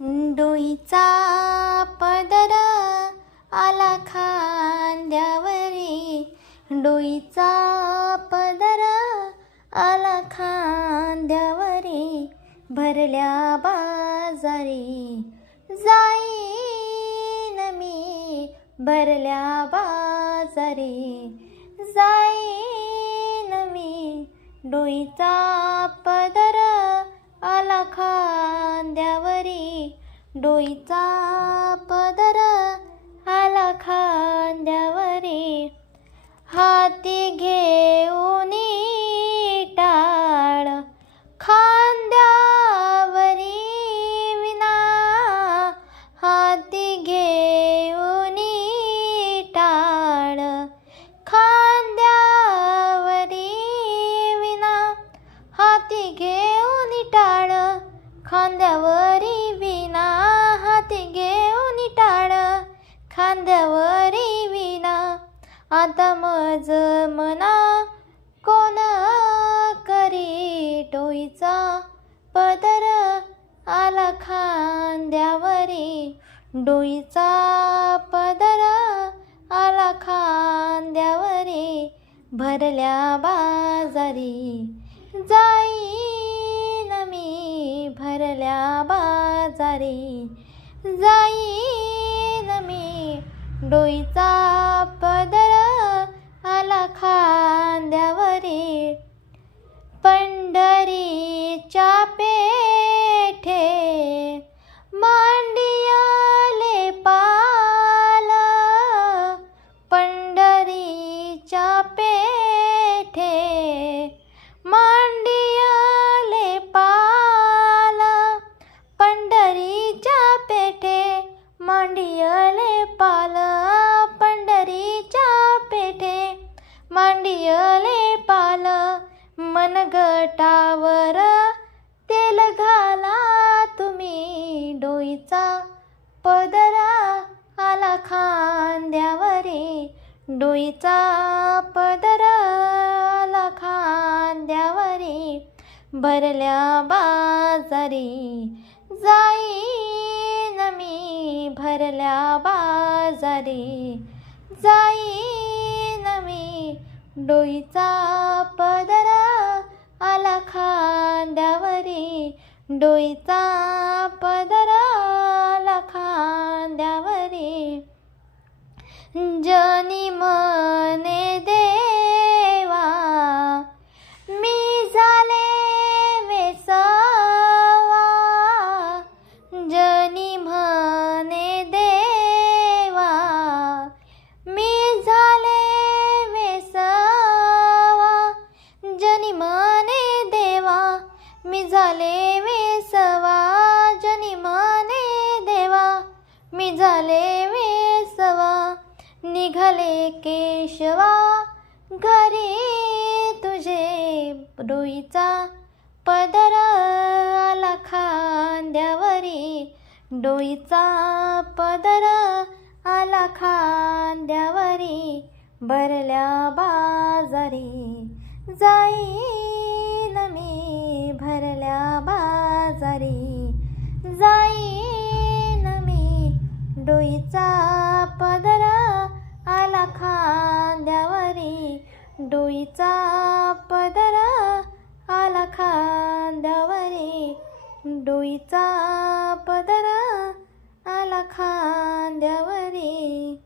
डोईचा पदरा आला खांद्यावरी. डोईचा पदरा आला खांद्यावरी. भरल्या बाजारी जाईन मी. भरल्या बाजारी जाईन मी. डोईचा पदर आला खांद्यावरी डोईचा पदर आला खांद्यावरी. हाती घेऊ खांद्यावरी विना हाती घेऊन टाळ खांद्यावरी विना आता मज मना कोण करी टोईचा पदर आला खांद्यावरी डोईचा पदर आला खांद्यावरी. भरल्या बाजारी जा भरल्या बाजारी जाईन मी डोईचा गटावर तेल घाला तुम्ही डोईचा पदरा आला खांद्यावरे. डोईचा पदरा आला खांद्यावरे. भरल्या बाजारी जाईन मी भरल्या बाजारी जाईन मी. डोईचा पदरा आला खांद्यावरी डोईचा पदरा आला खांद्यावरी. जनी मने दे झाले वेसवा जनी माने देवा. मी झाले वेसवा निघाले केशवा. घरी तुझे डोईचा पदर आला खांद्यावरी. डोईचा पदर आला खांद्यावरी. भरल्या बाजारी जाई भरल्या बाजारी जाईन मी. डोईचा पदरा आला खांद्यावरी. डोईचा पदरा आला खांद्यावरी. डोईचा पदरा आला खांद्यावरी.